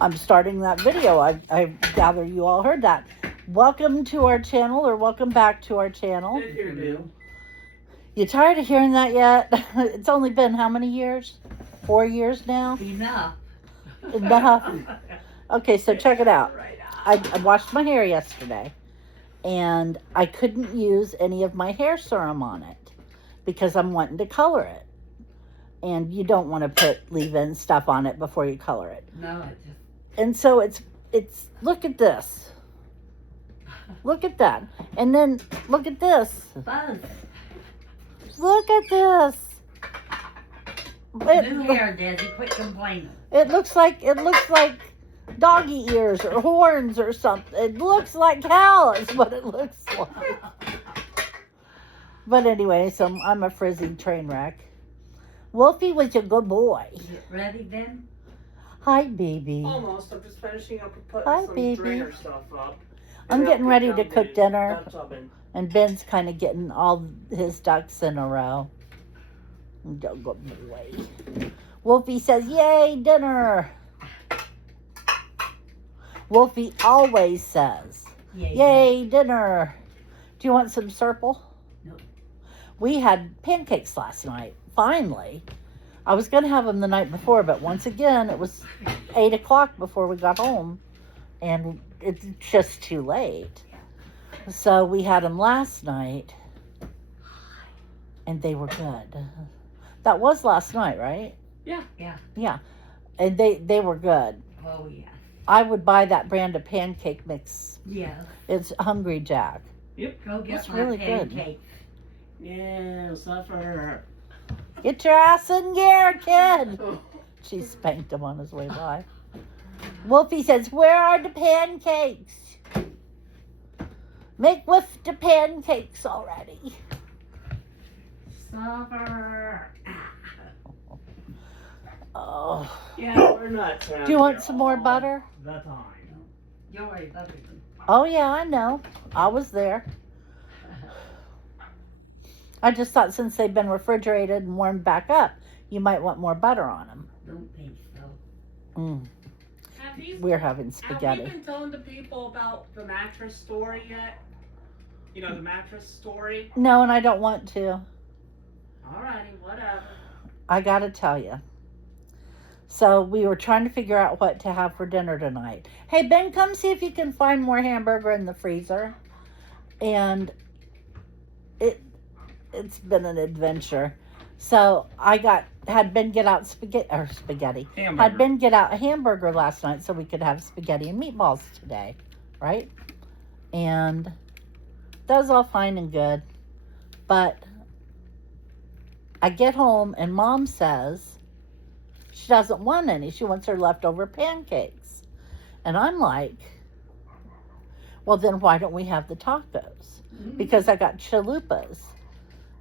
I'm starting that video. I gather you all heard that. Welcome to our channel, or welcome back to our channel. If you're new. You tired of hearing that yet? It's only been how many years? 4 years now? Enough. Enough. Okay, so check it out. I washed my hair yesterday, and I couldn't use any of my hair serum on it because I'm wanting to color it. And you don't want to put leave-in stuff on it before you color it. No, it just... And so it's look at this. Look at that. And then look at this. Buzz. Look at this. New hair, Desi. Quit complaining. It looks like doggy ears or horns or something. It looks like cow is what it looks like. But anyway, so I'm a frizzy train wreck. Wolfie was a good boy. Is it ready then? Hi, baby. Almost. I'm just finishing up and putting Hi, some baby. drainer stuff up. I'm getting ready to cook the dinner. bathtub. And Ben's kind of getting all his ducks in a row. Good boy. Wolfie says, yay, dinner. Wolfie always says, yay, dinner. Do you want some Serple? Nope. We had pancakes last night, finally. I was going to have them the night before, but once again, it was 8 o'clock before we got home. And it's just too late. So we had them last night, and they were good. That was last night, right? Yeah. Yeah. Yeah. And they were good. Oh, yeah. I would buy that brand of pancake mix. Yeah. It's Hungry Jack. Yep. Go get That's my really good. pancakes. Yeah, suffer. Get your ass in gear, kid. Oh. She spanked him on his way by. Wolfie says, where are the pancakes? Make with the pancakes already. Suffer. Oh. Yeah, we're nuts. Do you want some more butter? The time. You already love it. Oh, yeah, I know. I was there. I just thought since they've been refrigerated and warmed back up, you might want more butter on them. Don't think so. Mm. Have We're having Have spaghetti. we been telling the people about the mattress story yet? You know, the mattress story? No, and I don't want to. Alrighty, whatever. I gotta tell you. So we were trying to figure out what to have for dinner tonight. Hey, Ben, come see if you can find more hamburger in the freezer. And it's been an adventure. So I had Ben get out spaghetti. Hamburger. Had Ben get out a hamburger last night so we could have spaghetti and meatballs today, right? And that was all fine and good. But I get home and Mom says she doesn't want any. She wants her leftover pancakes. And I'm like, well, then why don't we have the tacos? Because I got chalupas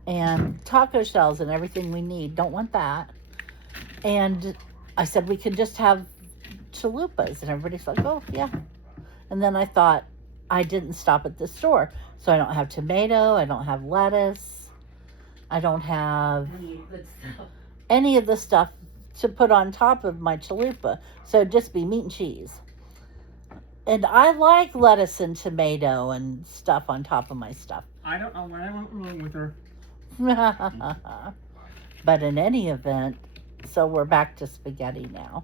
and taco shells and everything we need. Don't want that. And I said, we can just have chalupas. And everybody's like, oh, yeah. And then I thought, I didn't stop at the store. So I don't have tomato. I don't have lettuce. I don't have Good stuff. any of the stuff to put on top of my chalupa. So it'd just be meat and cheese. And I like lettuce and tomato and stuff on top of my stuff. I don't know what I went wrong with her. But in any event, so we're back to spaghetti now.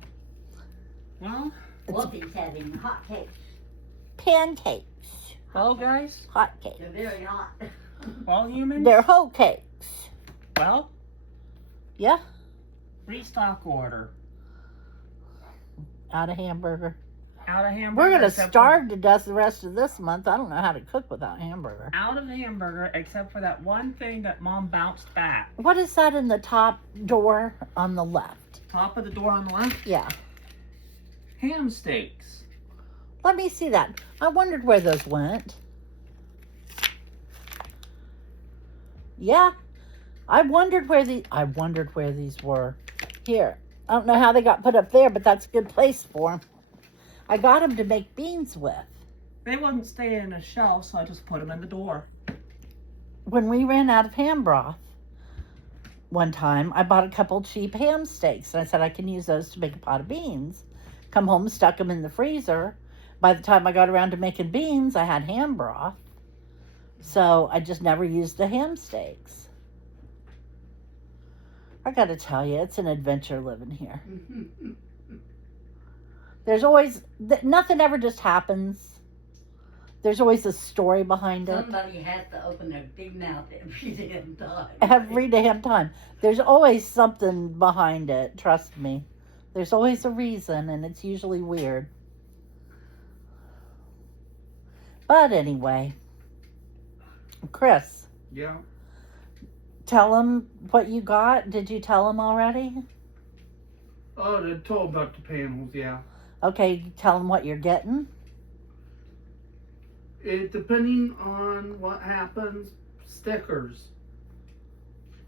Well, Wolfie's having hot cakes. Pancakes. well, guys. Hot cakes. They're very hot. Well, humans. They're whole cakes. Well, Yeah? restock order. Out of hamburger. Out of hamburger. We're going to except starve to death the rest of this month. I don't know how to cook without hamburger. Out of hamburger, except for that one thing that Mom bounced back. What is that in the top door on the left? Top of the door on the left. Yeah. Ham steaks. Let me see that. I wondered where those went. Yeah. I wondered where these were. Here. I don't know how they got put up there, but that's a good place for them. I got them to make beans with. They wouldn't stay in a shelf, so I just put them in the door. When we ran out of ham broth one time, I bought a couple cheap ham steaks. And I said I can use those to make a pot of beans. Come home, stuck them in the freezer. By the time I got around to making beans, I had ham broth. So I just never used the ham steaks. I gotta tell you, it's an adventure living here. There's always, nothing ever just happens. There's always a story behind it. Somebody has to open their big mouth every damn time. Every damn time. There's always something behind it, trust me. There's always a reason, and it's usually weird. But anyway, Chris. Yeah. Tell them what you got. Did you tell them already? Oh, they told about the panels, yeah. Okay, tell them what you're getting. It depending on what happens, stickers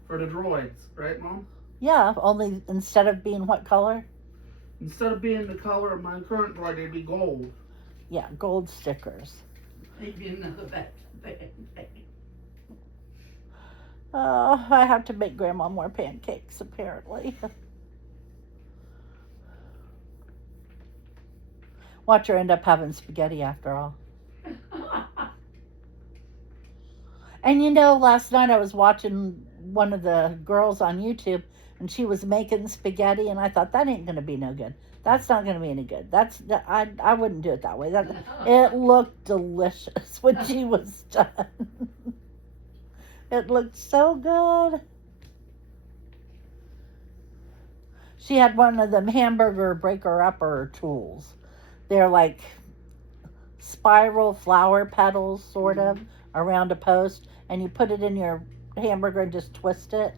for the droids, right, Mom? Yeah, only instead of being what color? Instead of being the color of my current droid, it'd be gold. Yeah, gold stickers. You know that's a bad thing. I have to make Grandma more pancakes, apparently. Watch her end up having spaghetti after all. And you know, last night I was watching one of the girls on YouTube, and she was making spaghetti, and I thought, that ain't going to be no good. That's not going to be any good. I wouldn't do it that way. It looked delicious when she was done. It looked so good. She had one of them hamburger breaker-upper tools. They're like spiral flower petals, sort of, around a post. And you put it in your hamburger and just twist it.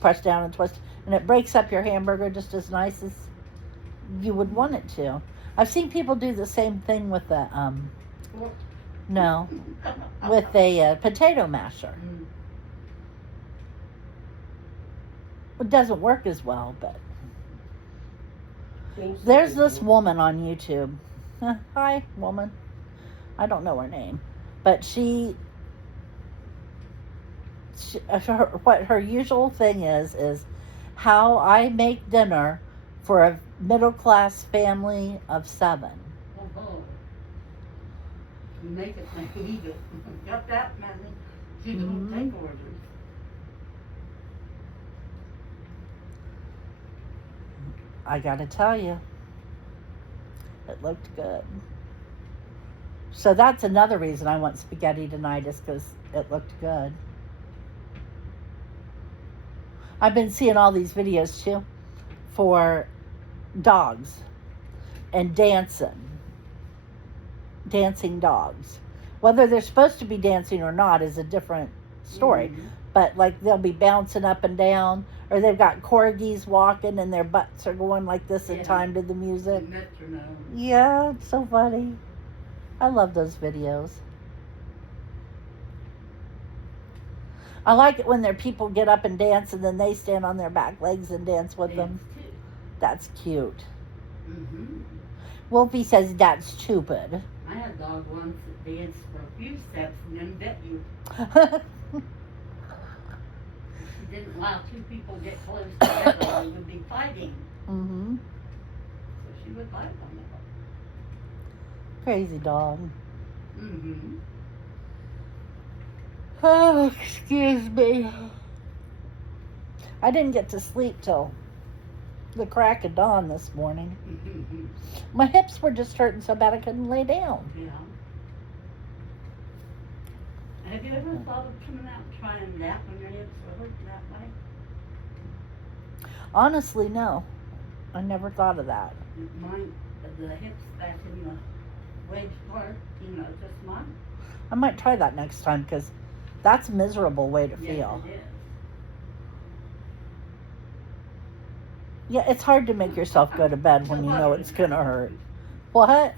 Press down and twist. And it breaks up your hamburger just as nice as you would want it to. I've seen people do the same thing with a, with a potato masher. It doesn't work as well, but there's this woman on YouTube. Hi, woman. I don't know her name, but what her usual thing is how I make dinner for a middle-class family of 7. You make it and eat it. Got that many. You don't take orders. I gotta tell you, it looked good. So that's another reason I want spaghetti tonight, is because it looked good. I've been seeing all these videos too for dogs and dancing dogs. Whether they're supposed to be dancing or not is a different story. But like, they'll be bouncing up and down, or they've got corgis walking and their butts are going like this in time to the music. Yeah, it's so funny. I love those videos. I like it when their people get up and dance and then they stand on their back legs and dance with them. That's cute. Wolfie says that's stupid. I had a dog once that danced for a few steps and then bit you. She didn't allow 2 people to get close together. They would be fighting. So she would fight on them. Crazy dog. Oh, excuse me. I didn't get to sleep till the crack of dawn this morning. My hips were just hurting so bad I couldn't lay down. Yeah. Have you ever thought of coming out and trying to nap when your hips were hurting that way? Honestly, no. I never thought of that. Mine, the hips back in the wedge part, just mine. I might try that next time, because that's a miserable way to feel. Yes, it is. Yeah, it's hard to make yourself go to bed when you know it's going to hurt. What?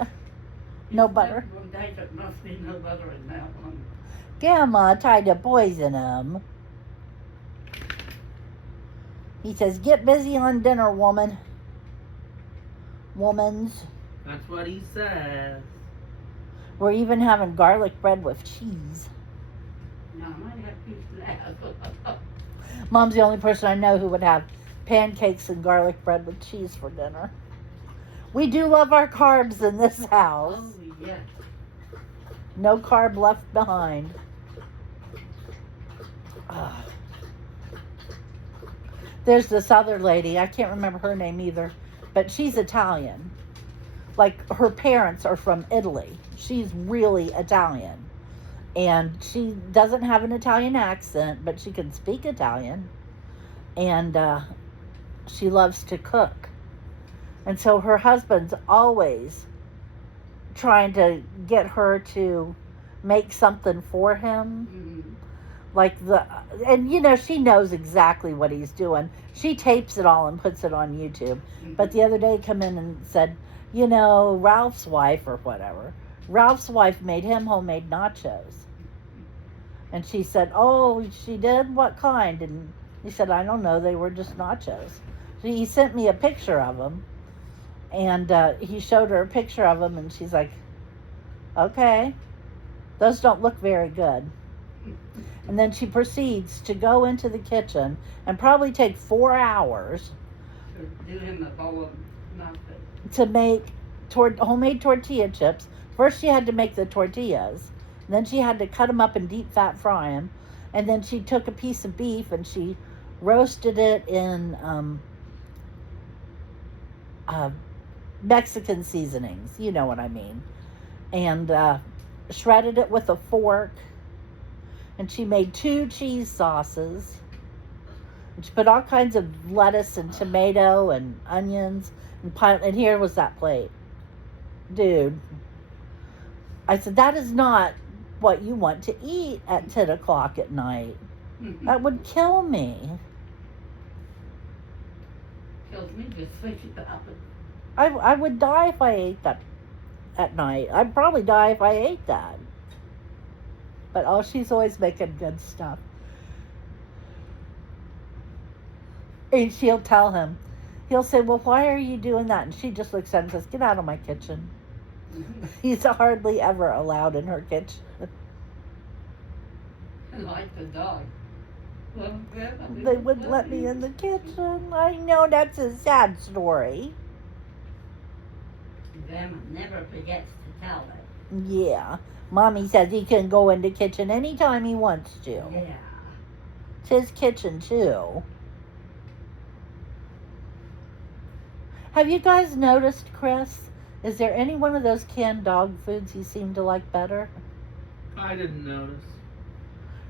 No butter? It must be no butter in that one. Grandma tried to poison him. He says, get busy on dinner, woman. Womans. That's what he says. We're even having garlic bread with cheese. No, I might have to that. Mom's the only person I know who would have pancakes and garlic bread with cheese for dinner. We do love our carbs in this house. Oh, yes. No carb left behind. Ah. There's this other lady, I can't remember her name either, but she's Italian. Like, her parents are from Italy. She's really Italian. And she doesn't have an Italian accent, but she can speak Italian. And she loves to cook. And so her husband's always trying to get her to make something for him. Mm-hmm. Like and you know, she knows exactly what he's doing. She tapes it all and puts it on YouTube. Mm-hmm. But the other day he come in and said, you know, Ralph's wife or whatever, Ralph's wife made him homemade nachos. And she said, oh, she did? What kind? And he said, I don't know, they were just nachos. So he sent me a picture of them. And he showed her a picture of them, and she's like, okay, those don't look very good. And then she proceeds to go into the kitchen and probably take 4 hours Do him a bowl of nothing. to make homemade tortilla chips. First she had to make the tortillas. Then she had to cut them up and deep fat fry them. And then she took a piece of beef and she roasted it in Mexican seasonings. You know what I mean. And shredded it with a fork. And she made 2 cheese sauces. And she put all kinds of lettuce and tomato and onions. And here was that plate. Dude. I said, that is not what you want to eat at 10 o'clock at night. That would kill me. Kills me just thinking about it. I would die if I ate that at night. I'd probably die if I ate that. But oh, she's always making good stuff. And she'll tell him. He'll say, well, why are you doing that? And she just looks at him and says, get out of my kitchen. He's hardly ever allowed in her kitchen. Like the dog. Well, They wouldn't let me in the kitchen. I know, that's a sad story. Grandma never forgets to tell it. Yeah. Mommy says he can go in the kitchen anytime he wants to. Yeah. It's his kitchen, too. Have you guys noticed, Chris? Is there any one of those canned dog foods you seem to like better? I didn't notice.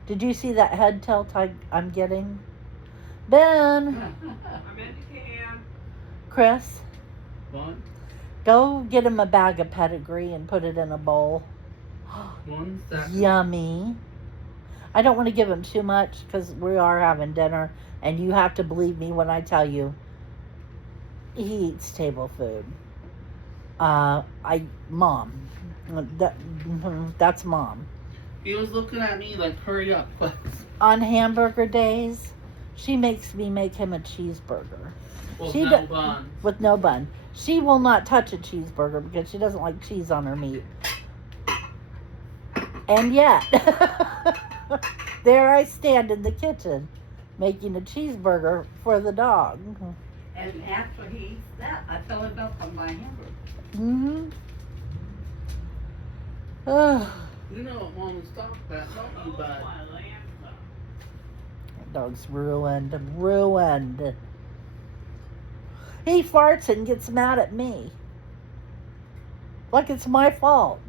Did you see that head tilt I'm getting? Ben! I'm in the can. Chris, What? go get him a bag of pedigree and put it in a bowl. 1 second. Yummy. I don't want to give him too much because we are having dinner, and you have to believe me when I tell you he eats table food. Mom. That's Mom. He was looking at me like, hurry up, please. On hamburger days, she makes me make him a cheeseburger. Well, She no do- bun. With no bun. She will not touch a cheeseburger because she doesn't like cheese on her meat. And yet, there I stand in the kitchen making a cheeseburger for the dog. And after he eats that, I fill it up on my hamburger. Mm-hmm. Ugh. You know what Mom was talking about, don't you, bud? my land. That dog's ruined. Ruined. He farts and gets mad at me. Like it's my fault.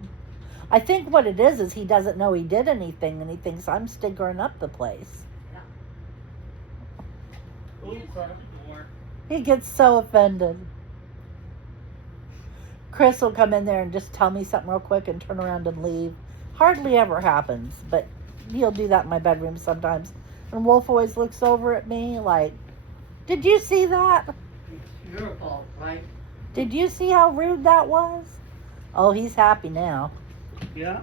I think what it is he doesn't know he did anything and he thinks I'm stinkering up the place. He is at the door. He gets so offended. Chris will come in there and just tell me something real quick and turn around and leave. Hardly ever happens, but he'll do that in my bedroom sometimes. And Wolf always looks over at me like, did you see that? It's your fault, right? Did you see how rude that was? Oh, he's happy now. Yeah?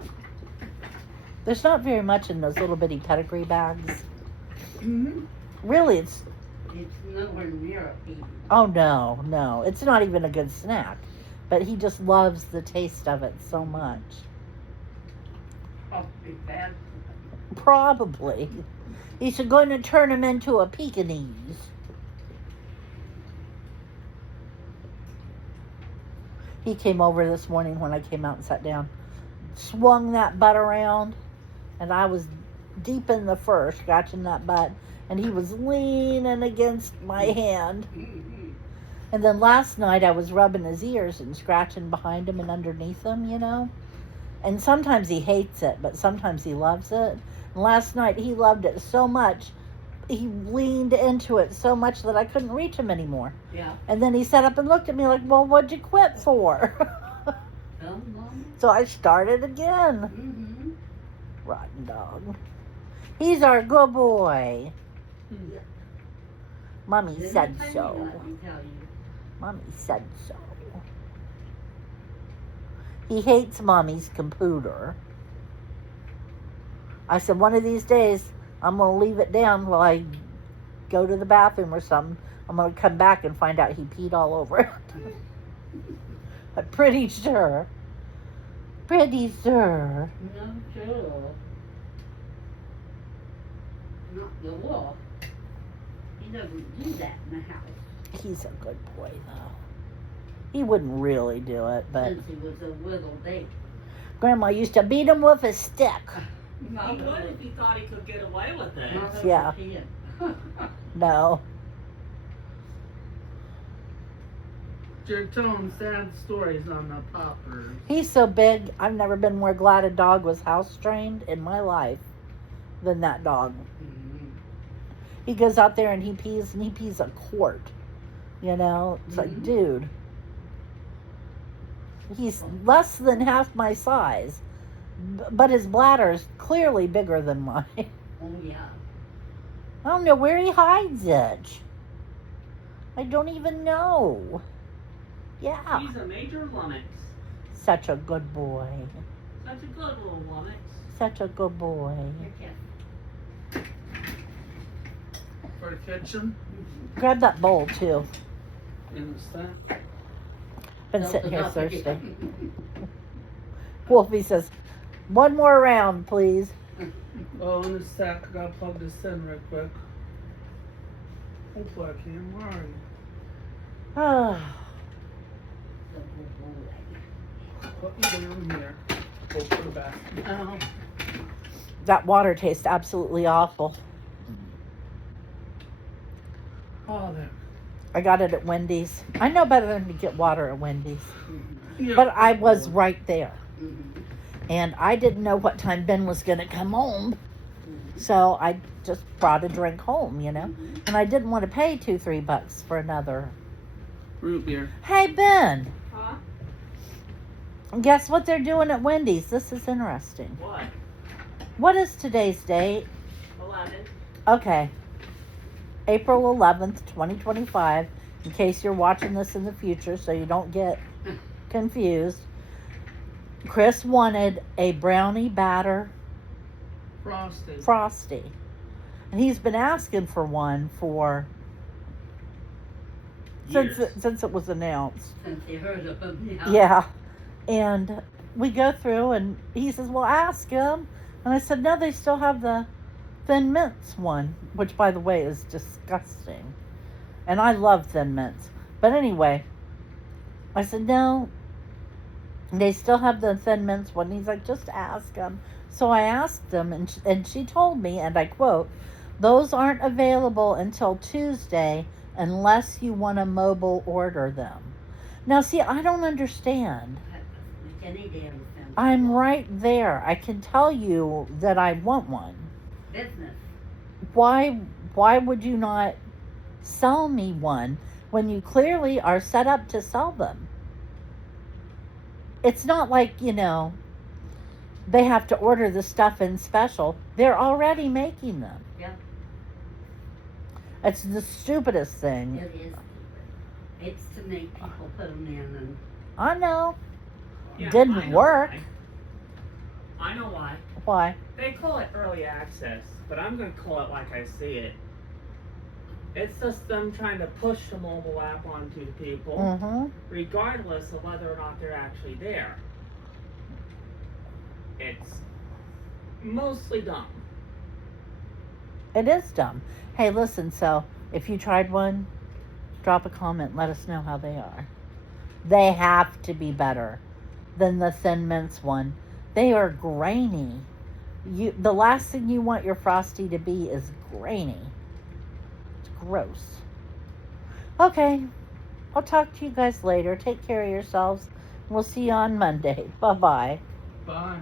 There's not very much in those little bitty pedigree bags. Mm-hmm. Really, it's... It's nowhere near a pea. Oh, no. It's not even a good snack. But he just loves the taste of it so much. Probably bad. Probably. He's going to turn him into a Pekingese. He came over this morning when I came out and sat down, swung that butt around, and I was deep in the fur scratching that butt, and he was leaning against my hand. And then last night I was rubbing his ears and scratching behind him and underneath him, you know. And sometimes he hates it, but sometimes he loves it. And last night he loved it so much, he leaned into it so much that I couldn't reach him anymore. Yeah. And then he sat up and looked at me like, well, what'd you quit for? Mom. So I started again. Mm-hmm. Rotten dog. He's our good boy. Yeah. Mommy Didn't said I so. let me tell you? Mommy said so. He hates Mommy's computer. I said, one of these days, I'm going to leave it down while I go to the bathroom or something. I'm going to come back and find out he peed all over it. I'm pretty sure. Pretty sure. No, sure. Not the wolf. He doesn't do that in the house. He's a good boy, though. He wouldn't really do it, but Since he was a little baby. Grandma used to beat him with a stick. He would if he thought he could get away with it. Yeah. No. You're telling sad stories on the poppers. He's so big, I've never been more glad a dog was house trained in my life than that dog. Mhm. He goes out there and he pees a quart. You know? It's like, Mhm. dude. He's less than half my size. But his bladder's clearly bigger than mine. Oh, yeah. I don't know where he hides it. I don't even know. Yeah. He's a major lummox. Such a good boy. Such a good little lummox. Such a good boy. Here, Jeff. For the kitchen. Grab that bowl, too. In the sink. Been sitting here Don't forget. thirsty. Wolfie says, one more round, please. Oh, in a sec, I gotta plug this in real quick. Hopefully I can. Where are you? Ah, Put you down here. Go for the back. Oh, that water tastes absolutely awful. Oh, there. I got it at Wendy's. I know better than to get water at Wendy's. mhm, Yeah. But I was right there. mhm, And I didn't know what time Ben was going to come home. mhm, So I just brought a drink home, you know. mhm. And I didn't want to pay $2-3 for another. Root beer. Hey, Ben. Huh? Guess what they're doing at Wendy's? This is interesting. What? What is today's date? 11. Okay. April 11th, 2025. In case you're watching this in the future so you don't get confused. Chris wanted a brownie batter Frosty. frosty. And he's been asking for one for Years. since it was announced. Since you heard of him, Yeah. And we go through and he says, well, ask him. And I said, no, they still have the Thin Mints one, which, by the way, is disgusting. And I love Thin Mints. But anyway, I said, no, they still have the Thin Mints one. He's like, just ask him. So I asked him, and she told me, and I quote, those aren't available until Tuesday unless you want to mobile order them. Now, see, I don't understand. Any damn thing. I'm right there. I can tell you that I want one. Business. Why would you not sell me one when you clearly are set up to sell them? It's not like, you know, they have to order the stuff in special. They're already making them. Yeah. It's the stupidest thing. It is. It's to make people put them in and. I know. Yeah, Didn't I know work. why. I know why. Why? They call it early access, but I'm going to call it like I see it. It's just them trying to push the mobile app onto people, Mm-hmm. regardless of whether or not they're actually there. It's mostly dumb. It is dumb. Hey, listen, so if you tried one, drop a comment. Let us know how they are. They have to be better than the Thin Mints one. They are grainy. The last thing you want your Frosty to be is grainy. It's gross. Okay, I'll talk to you guys later. Take care of yourselves. We'll see you on Monday. Bye-bye. Bye.